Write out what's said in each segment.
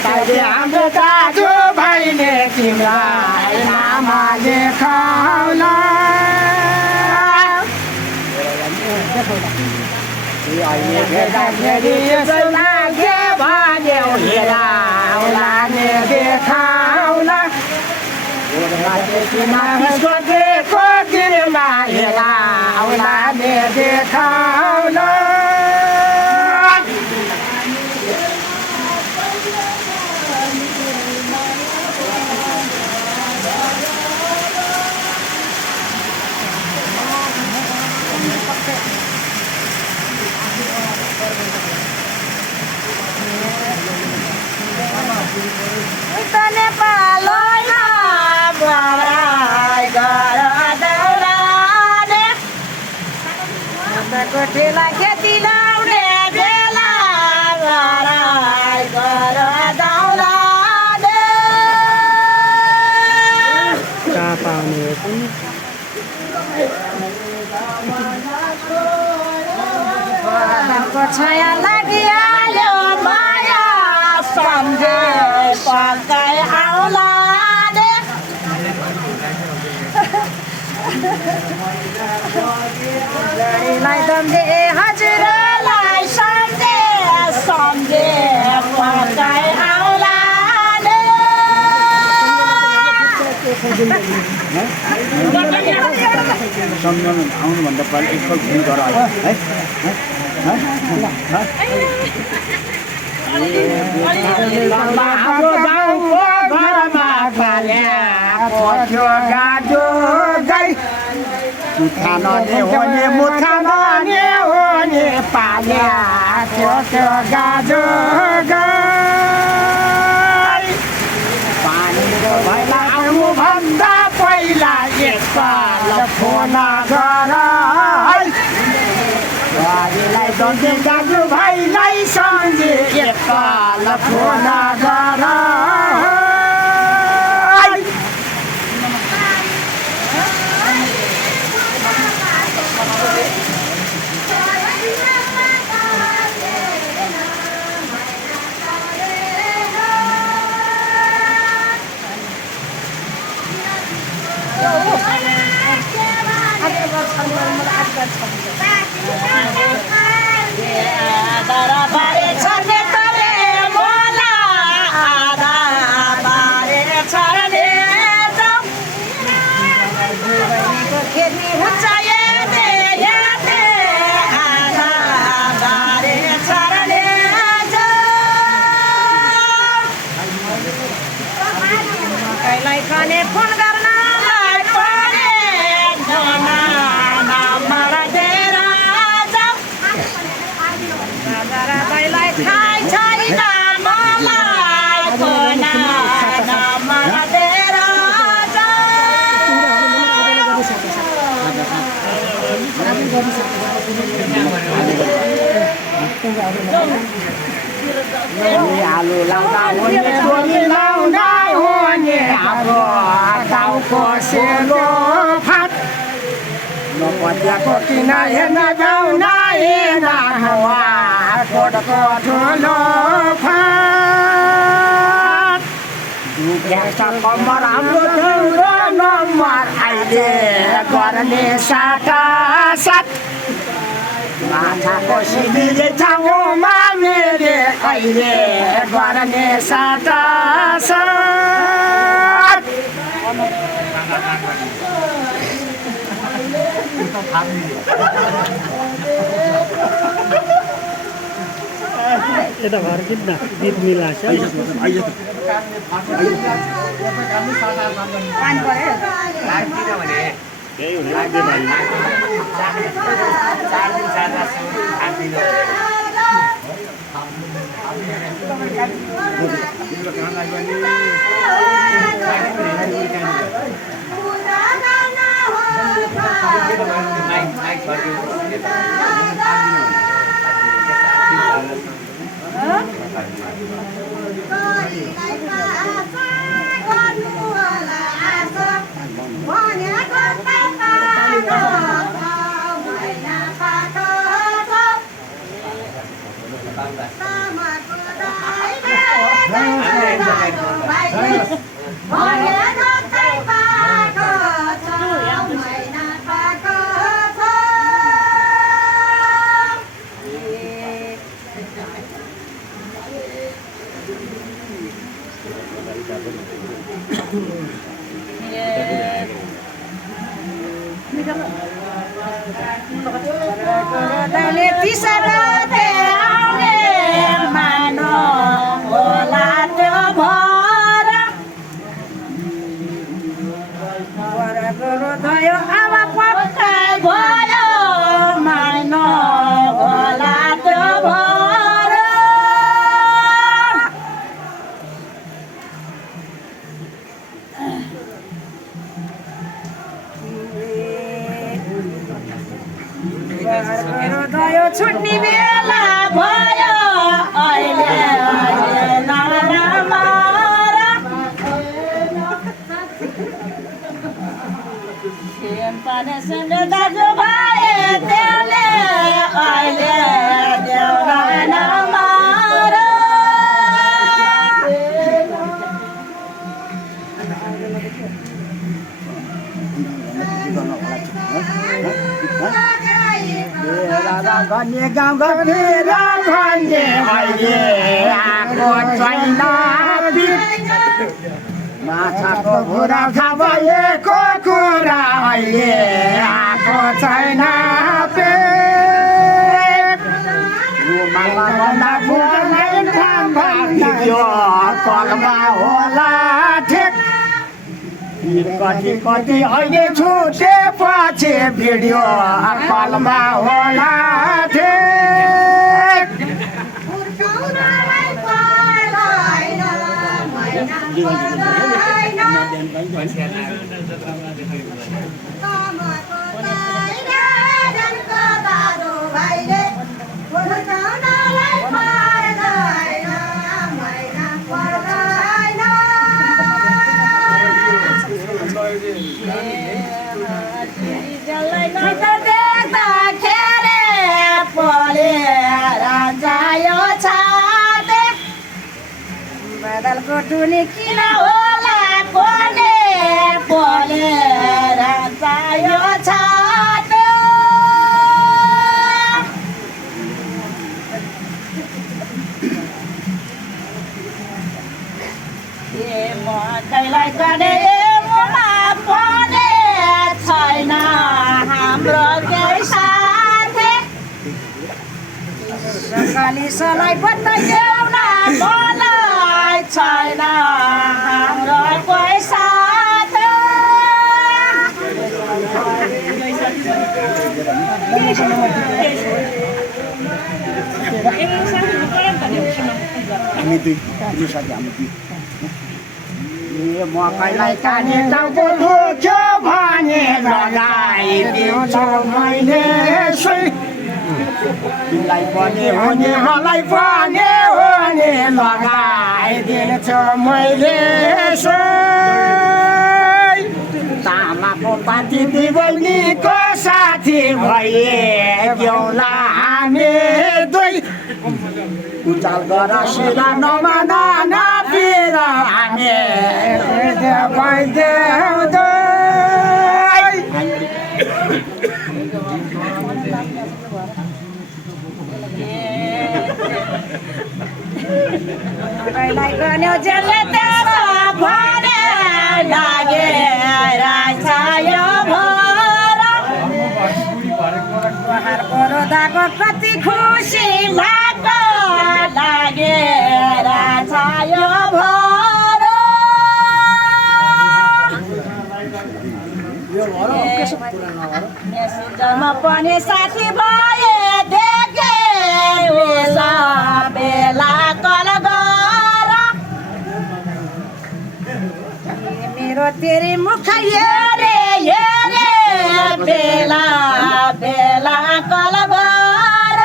ताइले हाम्रो दाजु भाइले तिमीलाई नामले खाउला अहिले भेट्दा फेरि यसो लाग्यो भन्यो हेरा औलाले देखाउला सोधेको दिनमा हेरा औलाले देखाउला कोठीलाई खेती लाउने बेला गर दाउलाले कहाँ पाउने छाया लागिहाल्यो माया सम्झे पक्कै आउलाले लडीलाई दम्दे हजुरलाई सम्झे सम्झे पक्कै आउलाले सम्झनु आउनुभन्दा पहिला एकपल्ट फोन गर है हाम्रो गाउँको घरमा पाल्याको थियो गाडो गाई मुठा नने होने पाल्याको थियो गाडो गाई पानीको भैला आउनुभन्दा पहिला एकपल्ट फोन गर बारीलाई दम्दे दाजु भाइलाई सम्झे एकपल्ट फोन गर फोन गर्नलाई परे दादालाई थाहै छैन मलाई नमरेर आलु लाउँदा हुने हाम्रो गाउँको सेलो फाट नपत्याको किन हेर्न जाउँ न हेर कोटको ठुलो फाट कम्मर हाम्रो ठुलो नम्बर अहिले गर्ने साटा साथ माछाको सिबीले ठाउँमा मेरे अहिले गर्ने साटा साथ यता घर किन्न गीत मिलाछ त्यही हुने Sama दले तिसरा दे आउने मानो होला त्यो भर वरगरो दयो अब पक्कै भयो मानो होला त्यो भर दयो छुट्ने बेला भयो अहिले दाजु भाइ त्यसले अहिले देउन नमार गन्ने गाउँ गरेर भन्ने अहिले आएको छैन माछाको भुरा खाएको कुरा अहिले आएको छैन कलमा होला ठेक कति कति अहिले छुटे पछि भिडियो कलमा होला ठेक बदलको टुनी किन होला कोले पोलेर चाहियो छातो ए म कैलाई गर्ने ममा पर्ने छैन हाम्रो केही साथी सकाली सलाई बताइदेऊ न मलाई छैन हाम्रो कोही साथ हामी दुई साथी हामी दुई मकैलाई काने टाउको दुख्यो भने लगाइदिउँछु मैले तिमीलाई पनि हुने मलाई पनि हुने लगाइदिन्छु मैले तामाको पाती दिबैनीको साथी भए देउला हामी दुई उचाल गर सिरा नमाना नपिर हामी भइदेऊ कैलाई गर्यो जेले त्यसो भने लागेर छायो भर बहारको रोदाको कति खुसी भएको लागेर छायो भर मेसेन्जरमा पनि साथी भए देखे बेला कल गर मेरो तेरी मुख हेरे बेला बेला कल गर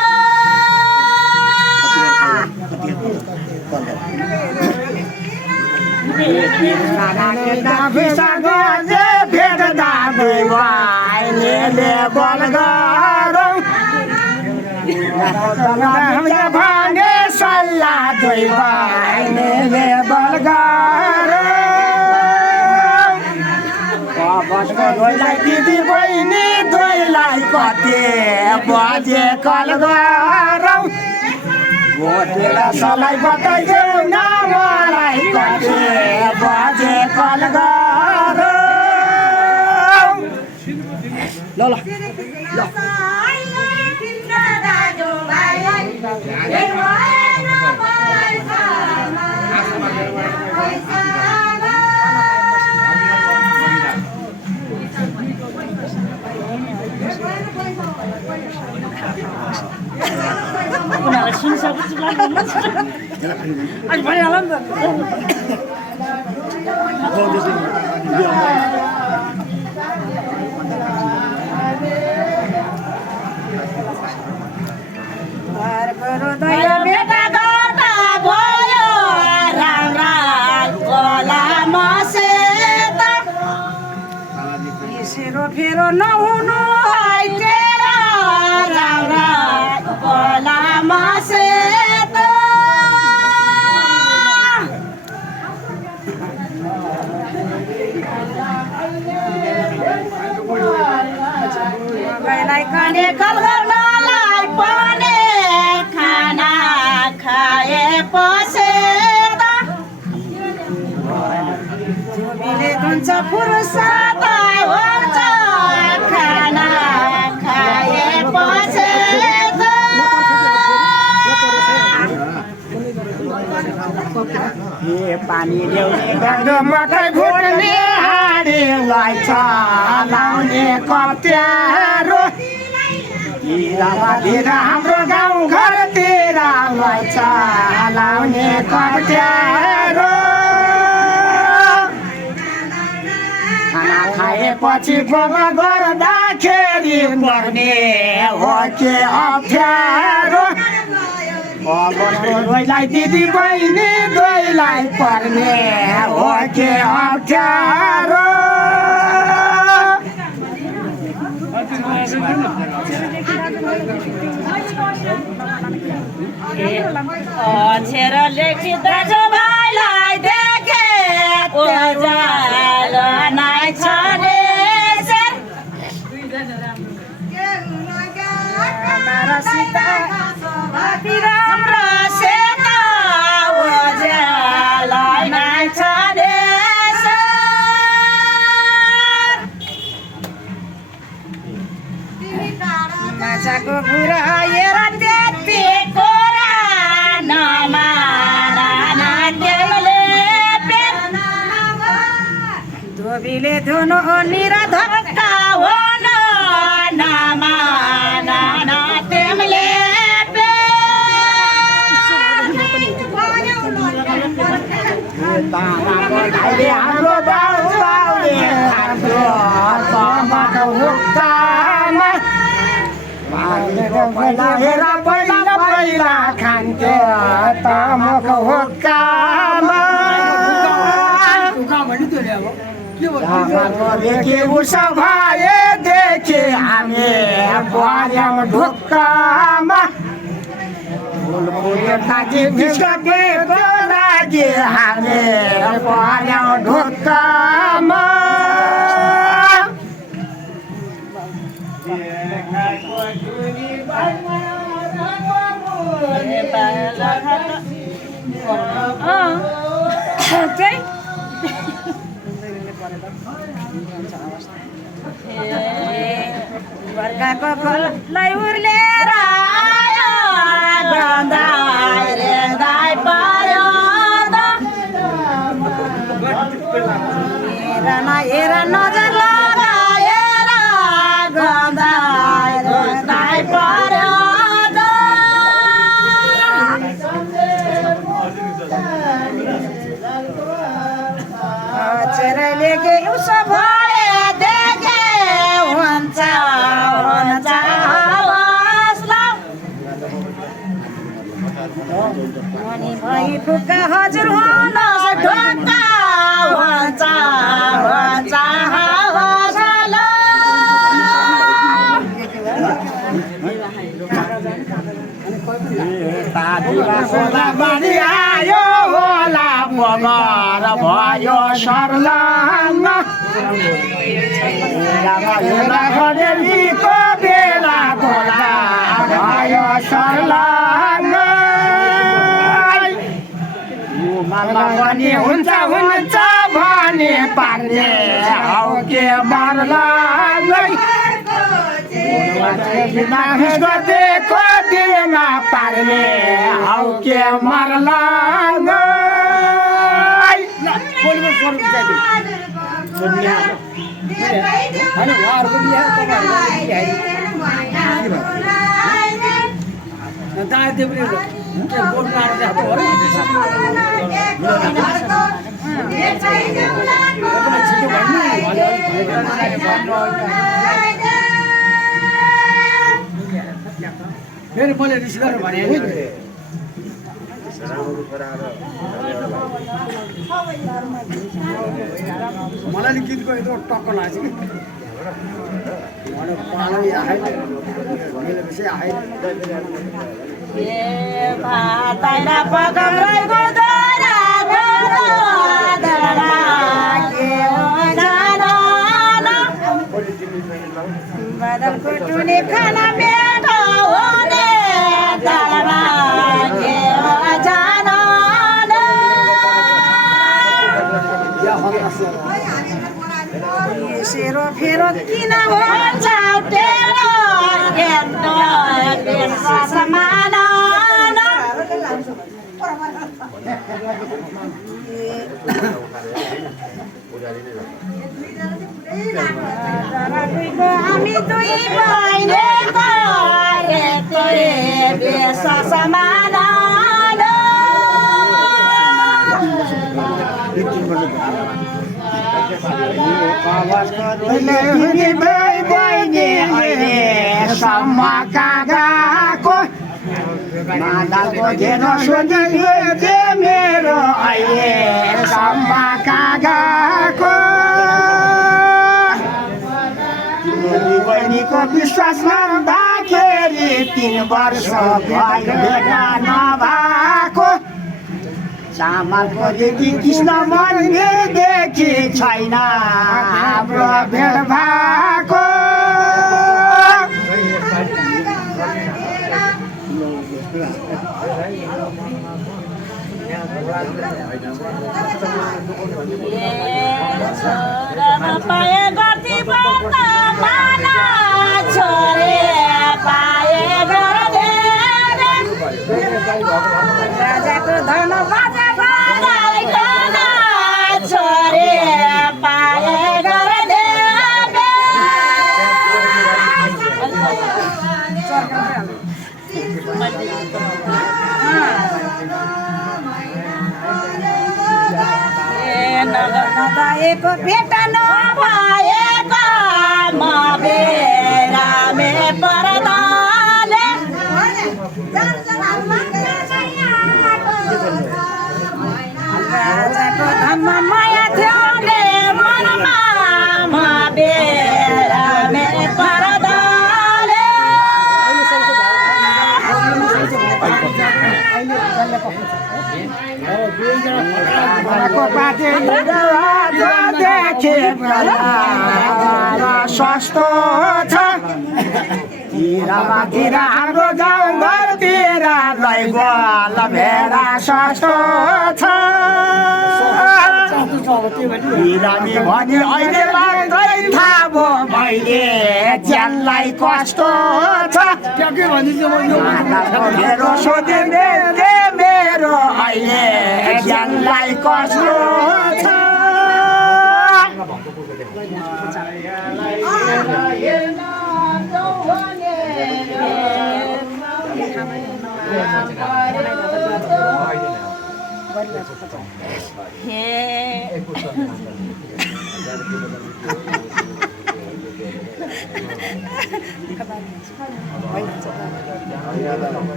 भने सल्लाह दुई भाइले बलगार दिदी बहिनी दुईलाई कति बजे कल गरौँ भोटेर सलाई बताइदेऊ न मलाई कति बजे कल गरौँ ल ल ल उनीहरूलाई सुनिसकेपछि अनि भइहाल्यो नि त दया बेटा गर्दा भयो राम्रा गोलामा सेत सेरो फेरो नहुनु आइटेर राम्रा गोलामा सेत गैलाई कने कल गर्नलाई पनि खाना खाए पछि त जोबीले हुन्छ फुर्सद हुन्छ खाना खाए पछि ए पानी ल्याउने गन्ध मकै घुट्ने हाडीलाई चलाउने कप्त्यारो तिरतिर हाम्रो गाउँ घरतिर चलाउने कप्त्यारो खाना खाएपछि गोमा गर्दाखेरि पर्ने हो के अप्ठ्यारो रोइलाई दिदी बहिनी दोइलाई पर्ने हो के अप्ठ्यारो अक्षर लेखी दाजुभाइलाई देखे उज्यालो नै छने राम्रो सेता उज्यालो नै छने नाचाको कुरा हेर त्यति कुरा नमाना तिमीले धोबीले धुनु निरा धक्का हो नमाना तिमीले हाम्रो बाउले हाम्रो तमको हुक्कामा पहिला खान्थ्यो तमको हुक्कामा देखि उसो भएदेखि हामी पर्यौँ ढुक्कामा बिस्कुटको लागि हामी पर्यौँ ढुक्कामा बर्खाको फललाई उर्लेर आयो गन्धाइ रेन्धाइ पायो हेर नजर लगाएर गन्धाइ रेन्धाइ पायो चेराइले के उसो भए देखे हुन्छ अनि भई फुक्का हजुर हुनुहोस् ढोका हुन्छ बारी आयो होला मगर भयो सर्लाङ्ग गडेरीको बेला बोला भयो सर्लाङ्ग पनि हुन्छ भने पार्ने हौ के मर्लाङ्गै दिएको दिनमा पार्ने हौ के मर्ला फेरि मैले रिस गरेर भने मलाई नि गीतको यत्रो टक्क लाग्छ कि पानी आए मिलेपछि आए भातैला पकाएको दारा दारा के हो जाना बदलको टुनी खाना बेटा हुने दारा के हो जाना सेरो फेरो किन हुन्छ टेरो केन्टो पेसा समान हामी दुई बहिनीको एकै पेसा समान सम्म कागाको मादाको घेरो सोधिए मेरो अहिले सम्म कागाको बहिनीको विश्वास नहुँदाखेरि 3 वर्ष भयो भेटा नभएको चामलको देखि कृष्ण मन्दिरदेखि छैन हाम्रो भेट भएको पाए गर्थी बन्द माना छोरे पाए गर्दै राजाको धन बाजा बजाइकन छोरे पाए गर्दै नगएको भेट नभएको म बेरामे परदाले राजाको धनमा माया थियो नि मनमा म बेरामे परदाले सस्तो छ तिरामातिर हाम्रो गाउँघरतिर लैगोल भेडा सस्तो छ बिरामी भने अहिले लाग्दै थाहा भयो मैले ज्यानलाई कस्तो छ मेरो सोधिने मेरो अहिले ज्यानलाई कस्तो छ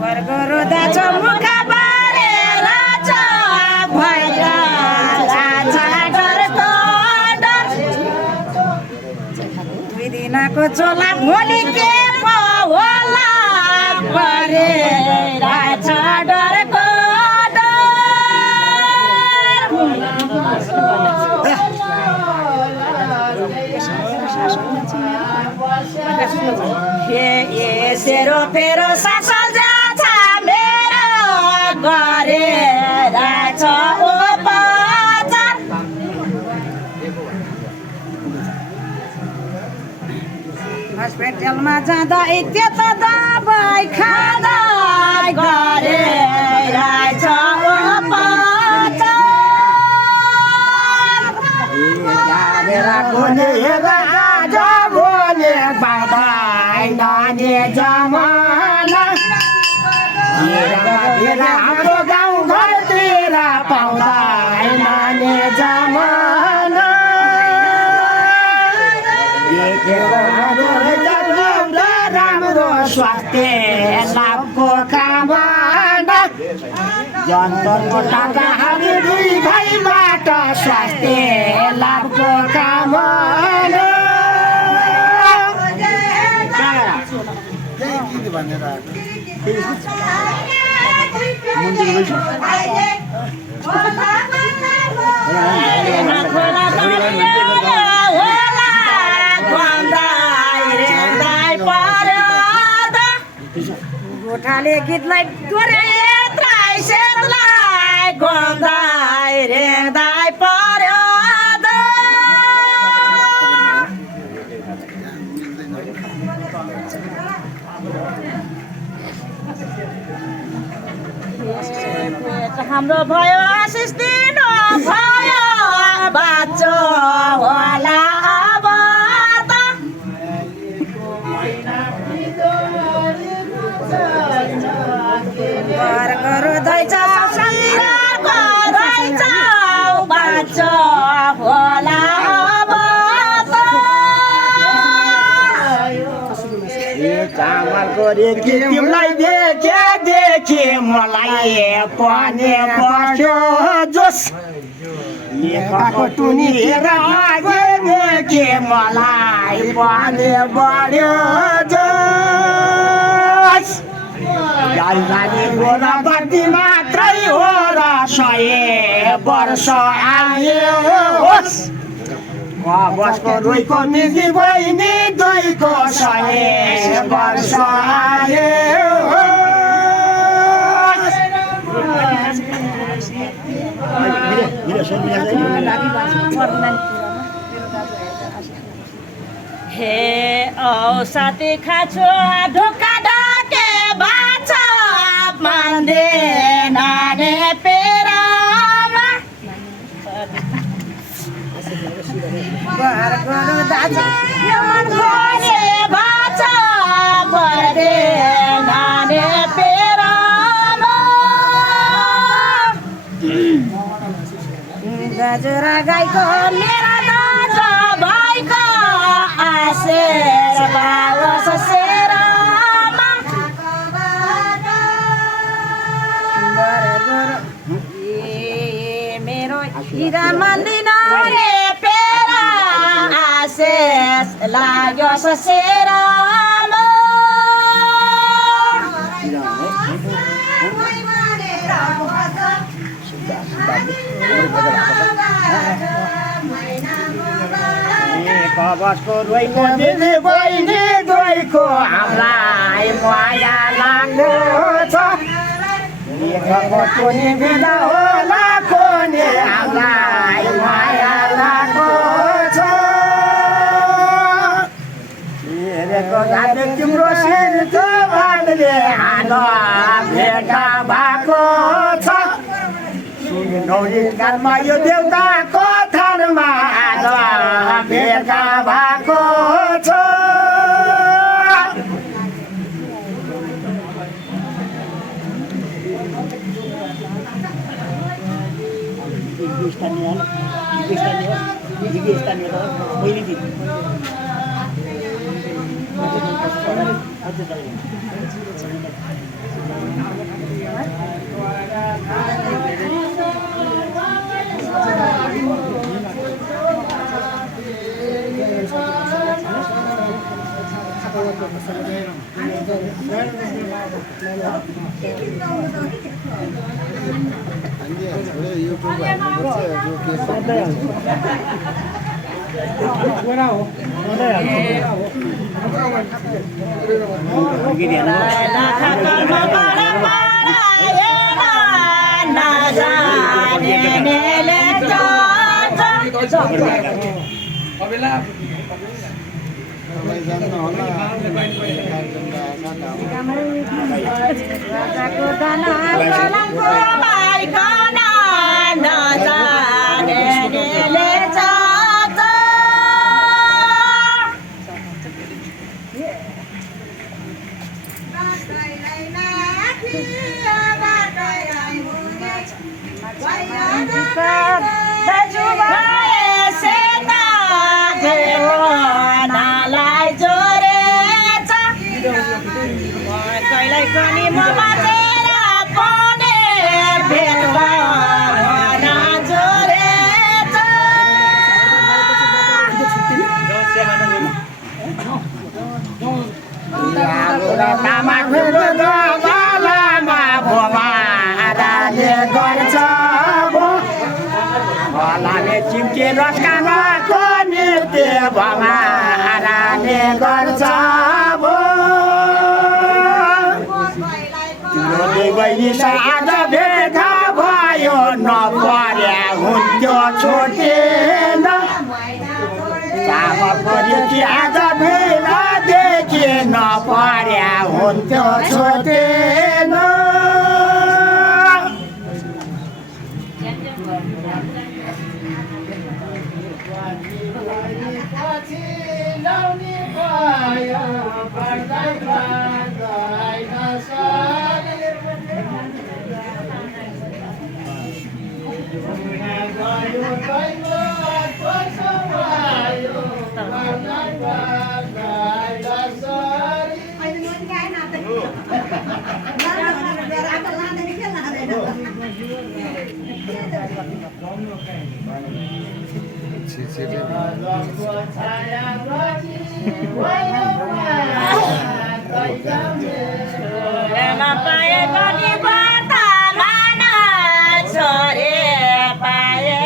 वर्गरोदा छ मुख बारेर छ भएर डरको डर 2 दिनको चोला भोलि के पो होला परेर छ डरको डर सेरो फेरो सासल जाछ मेरो गरेर छ उपचार पेट्रोलमा जाँदा त्यता दबाई खाँदा गरे रहेछ नानी जमाना हाम्रो गाउँ घरतिर पाउँदा नानी जमाना राम्रो स्वास्थ्य लाभको कामना जन्तरको टाका हामी दुई भाइबाट स्वास्थ्य लाभको कामना गोठाले गीतलाई त्रै सेतलाई गोन्दाइ रेदाइ पर्यो हाम्रो भयो आशिष दिनु भयो बाँचो होला अब गर्दैछ बाँचो होला चामलको रेखी तिमीलाई देखे मलाई पनि बढ्यो जोस लेखको टुनीर देखे मलाई पनि बढ्यो जोस गाडी घोडा बत्ती मात्रै हो र 100 वर्ष आयो होस् बसको रुईको निजी बहिनी दुईको 100 वर्ष आयो हे औ साथी खाछु ढोका ढाके बाछा मान्दे नाने पेरामा बर गरु दाजु मन खोजे बाछा बर्दे नाने पेरामा गजरा गाईको मेरा दाजु भाइको आशेर बाबस सेरामा मेरो हिरा मान्दिन पेरा आशेष लाग्यो सेरामा बसको रुईको दिदी बहिनी दुईको हामीलाई माया लाग्दो छ लेखको टुनी बिना होला कोनी हामीलाई माया लाग्दो छ हेरेको गाडी तिम्रो शिरको बाटले हानो भेटा भएको छ सुनौली कानमा यो देउताको थानमा हानो भेटा भएको छ राजाको दाना कलमको माइकन नजानेले चाहन्छ दाजु भाइ सेता नालाई जोरेछ कहिल्यै पनि म बाँचेर पनि भेटमा जोरेछ चिम्टी रस्कानाको नृत्य भमाराले गर्छ तिम्रो दुई बहिनी आज भेटा भयो नपर्या हुन्थ्यो छोटेन चामलको रीति आज भेला देखि नपर्या हुन्थ्यो छोटेन पाए पनि वर्तमान छोरे पाए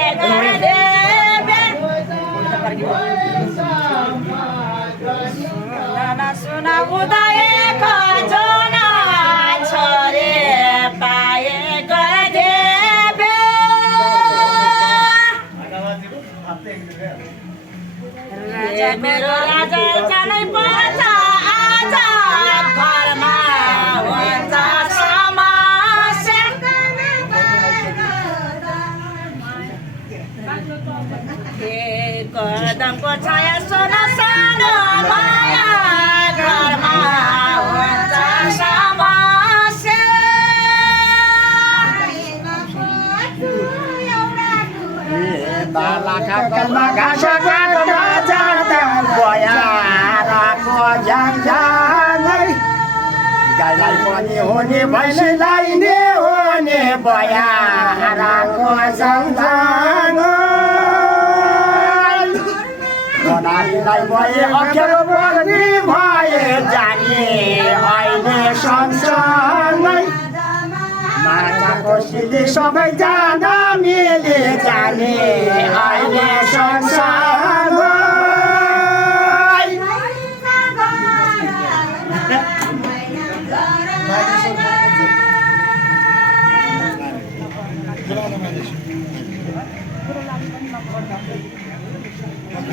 सुना उदयको जोन छोरे पाए मेरो राजा जानै पर्छ आज घरमा हुन्छ समस्या कदमको छाया सोना सानो माया घरमा हुन्छ समस्या बालाका कलमा घाँस काट्न जाँदा बयाराको झ्याङझ्याङै गाईलाई पनि हुने भैँसीलाई नि हुने बयाराको झ्याङझ्याङै नारीलाई भए अप्ठ्यारो पर्ने भए जाने अहिले सँगसँगै माछाको सिली सबैजना मिले जाने अहिले सँगसँगै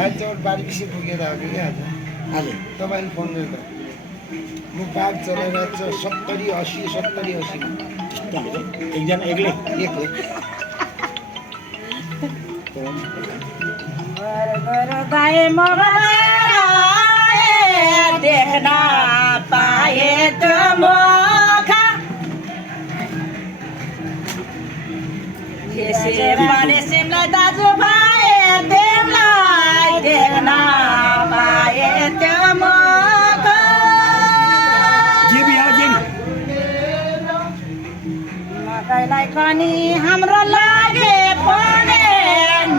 खालचौर बारी पिछे पुगेर आएको क्या आज तपाईँले फोन गर्दा म बाघ चलाएर 70-80 एकजना एक्लै गाए मगर देख्न पाए त मुखा यसरी भने सिमलाई दाजु भाइ तिमीलाई देख्न पाए त मुखा मकैलाई पनि हाम्रो लागे पनि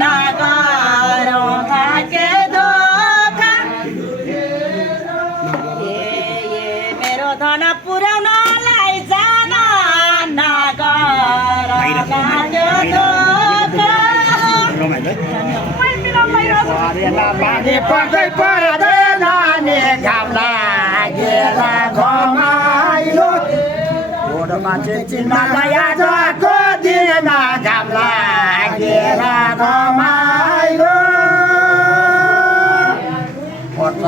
नगरौँ थाके धोका मेरो धन पुर्याउनलाई जान नगरौँ थाके धोका पानी पर्दै पर्दैन नि घाम लागेर घमाइलो गोडमा चिन्न आजको दिन घाम लागेर घमाइलो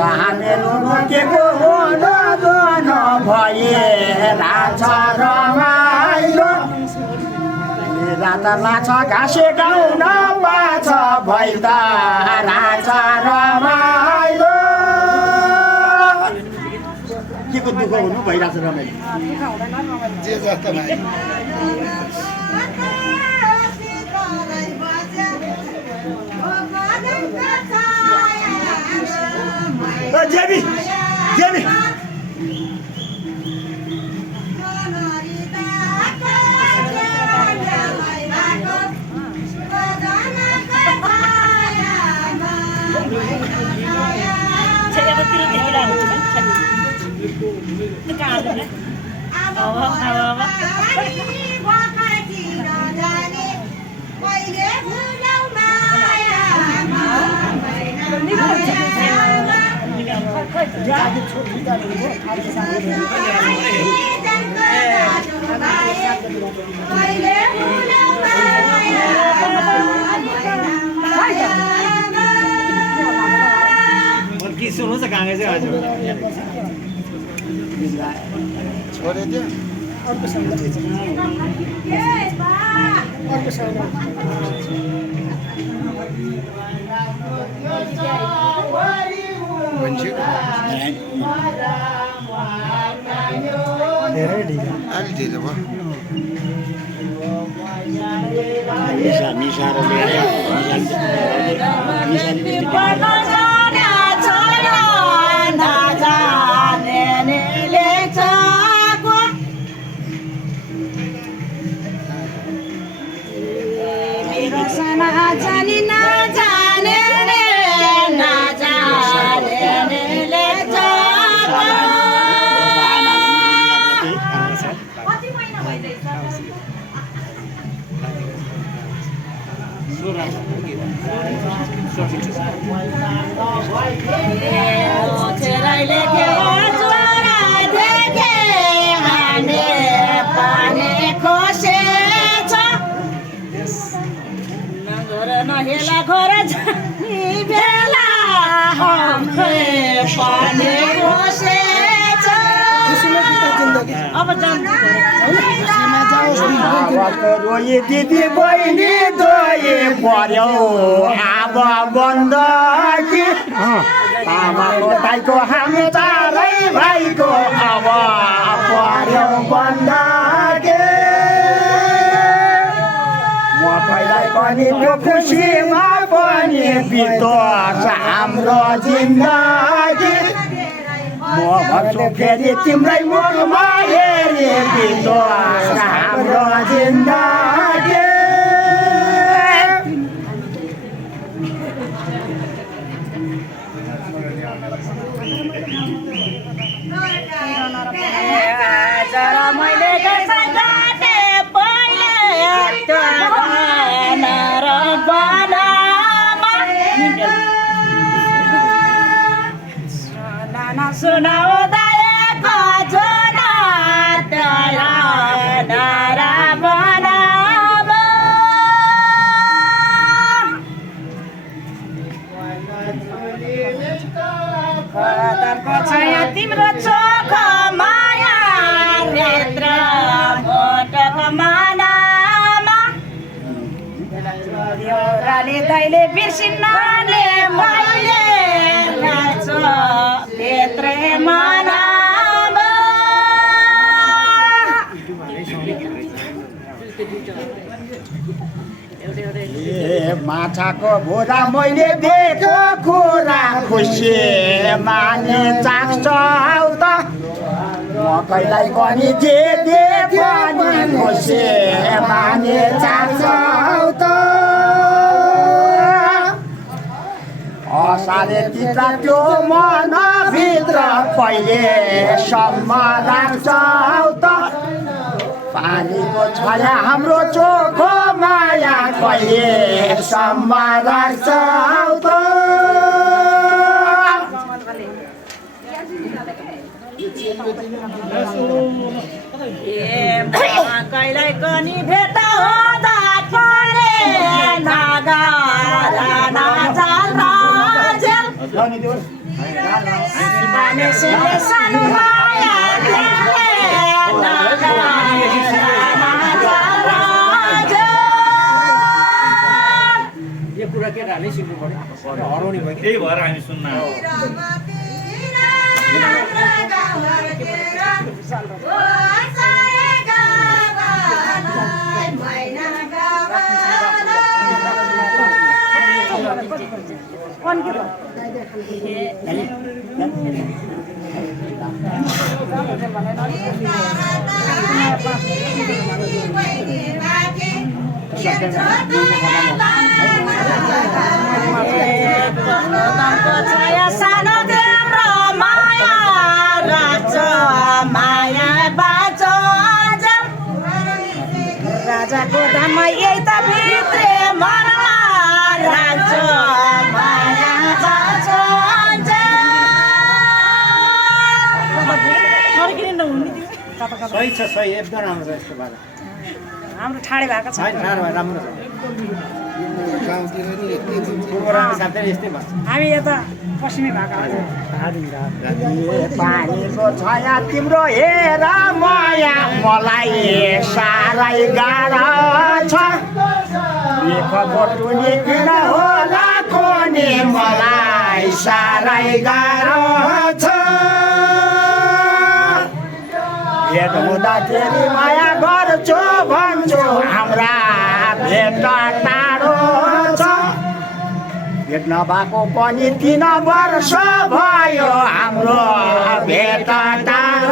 हामीहरू रोकेको हुनु दुनु भइरहेको छ रमाइलो रात लाछ घाँसे गाउन पाछ भइरहेको छ रमाइलो के को दुःख हुनु भइरहेको छ रमाइलो जे जस्तो भाइ जेबी जेबी सुन्नुहोस् न कागज चाहिँ हजुर छोडेदियो धेरै ढिलो अलि ढिलो भयो मिसाएर नहेला घर जाने बेला पानी खोसेछ अब रोए दिदी बहिनी दोए पर्यो अब बन्दकी आमाको दाइको हामी चारै भाइको अब पर्यो बन्दकी म पहिल्यै पनि त्यो खुसीमा पनि बितोस् हाम्रो जिन्दगी म भन्छु फेरि तिम्रै मुखमा हेरी बितोस् हाम्रो जिन्दगी जरा मैले काटे पहिले त्यो गाना र बनामा नाना सुनाउँदा एक जना तेरा नारा बनामा खतरको छाया तिम्रो चोख माया नेत्र मोटको मानामा देउराले दैले बिर्सिनाले मैले नाच्छु नेत्रै मानामा माछाको भुरा मैले दिएको कुरा खुसी माने चाख्छौ त मकैलाई पनि जे दे पनि खुसी माने चाख्छौ त असारे तित्र त्यो मनभित्र कहिलेसम्म राख्छौ त पानीको छाया हाम्रो चोखो माया कहिलेसम्म राख्छौ त कहिल्यै पनि भेट हुँदा परे नागा नाना मानिसले सानो माया यो कुरा केटाहरूले सिक्नु पर्यो हराउने भयो त्यही भएर हामी सुन्न सानो तिम्रो माया राज माया बाँचो राजाको धाम यही त भित्रे मनमा राज माया बाँचो सही छ सही एकदम राम्रो छ यस्तो बाजा हाम्रो ठाडे भएको छ राम्रो छ गाउँतिर नि यति प्रोग्राम साथै यस्तै भन्छ हामी यता पश्चिमी भएको पानीको छाया तिम्रो हेर माया मलाई साह्रै गाह्रो छ बटुनी किन होला कोनी मलाई साह्रै गाह्रो छ भेट हुँदाखेरि माया गर्छु भन्छु हाम्रा भेट टाढो छ भेट नभएको पनि 3 वर्ष भयो हाम्रो भेट टाढो